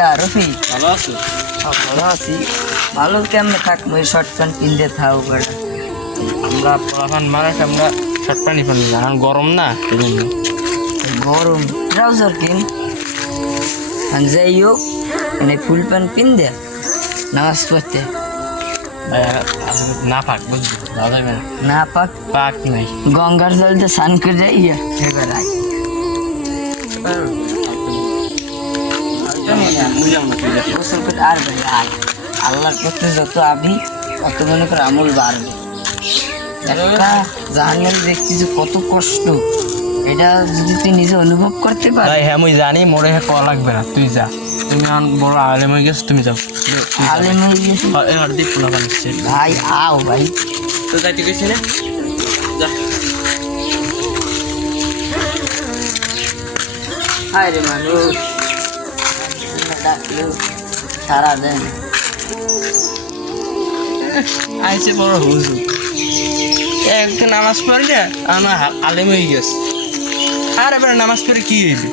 কিডা রফি ভালো আছো? ভালো আছি। ভালো কেমনে থাকবো এই শর্ট প্যান্ট পিনতে থাও বেড়া। আমরা পড়াখান মানুষ আমরা শর্ট প্যান্ট পরি না, এখন গরম না এই জন্য। গরম ট্রাউজার কিন আর যাই হোক মানে ফুল প্যান্ট পিন দে নামাজ পড়তে না পাক বুঝলি, যাওয়া যাবে না। না পাক পাক নাই গঙ্গার জল দিয়ে স্নান করে যাইয়া এবার আয় গোসল করে আর ভাই আয়। আল্লাহর করতে যত আবি তত মনে করে আমল বাড়বে। একটা জাহান্নাম দেখতেছি কত কষ্ট, এটা যদি তুই নিজে অনুভব করতে পার। হ্যাঁ মুই জানি, মোরে হ্যাঁ কল লাগবে না, তুই যা। তুমি এখন বড় আলেম হয়ে গেছো, তুমি যাও। আলেম হয়ে গেছি এবার দিয়ে পোলা বানিয়েছে ভাই, আও ভাই। তো যাইতে গেছি না, যা। হায় রে মানুষ ডাকলো সারা দেন আইসে বড় হুজুর একদিন নামাজ পড়ি না, আমার আলেম হয়ে গেছে। আর এবার নামাজ পড়ে কি হইবি?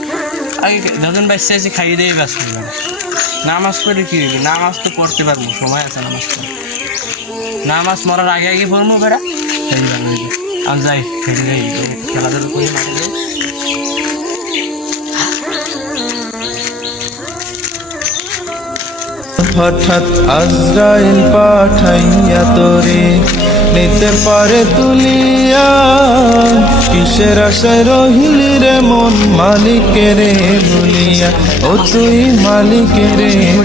আগে যখন বাচ্চা আছে খাইয়ে দিয়ে ব্যস্ত নামাজ পড়ে কি হইবি? নামাজ তো পড়তে পারবো, সময় আছে নামাজ পড়ে। নামাজ মরার আগে আগে পড়বো বেড়া, সেই ভালো হইবে। আমি যাই, খেলে যাই, খেলাধুলা করি মাঠে যাই। হঠাৎ আজরাইল পাঠাইয়া তোরে নিতে পারে তুলিয়া, কিসের আশায় রহিলি রে মন মালিকের ভুলিয়া, ও তুই মালিকের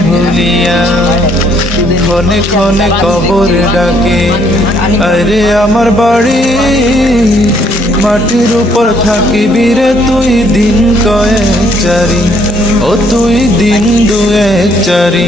ভুলিয়া। ক্ষণে ক্ষণে কবর ডাকে আরে আমার বাড়ি, মাটির উপর থাকিবি রে তুই দিন কয়েক চারি, ও তুই দিন দুয়েক চারি।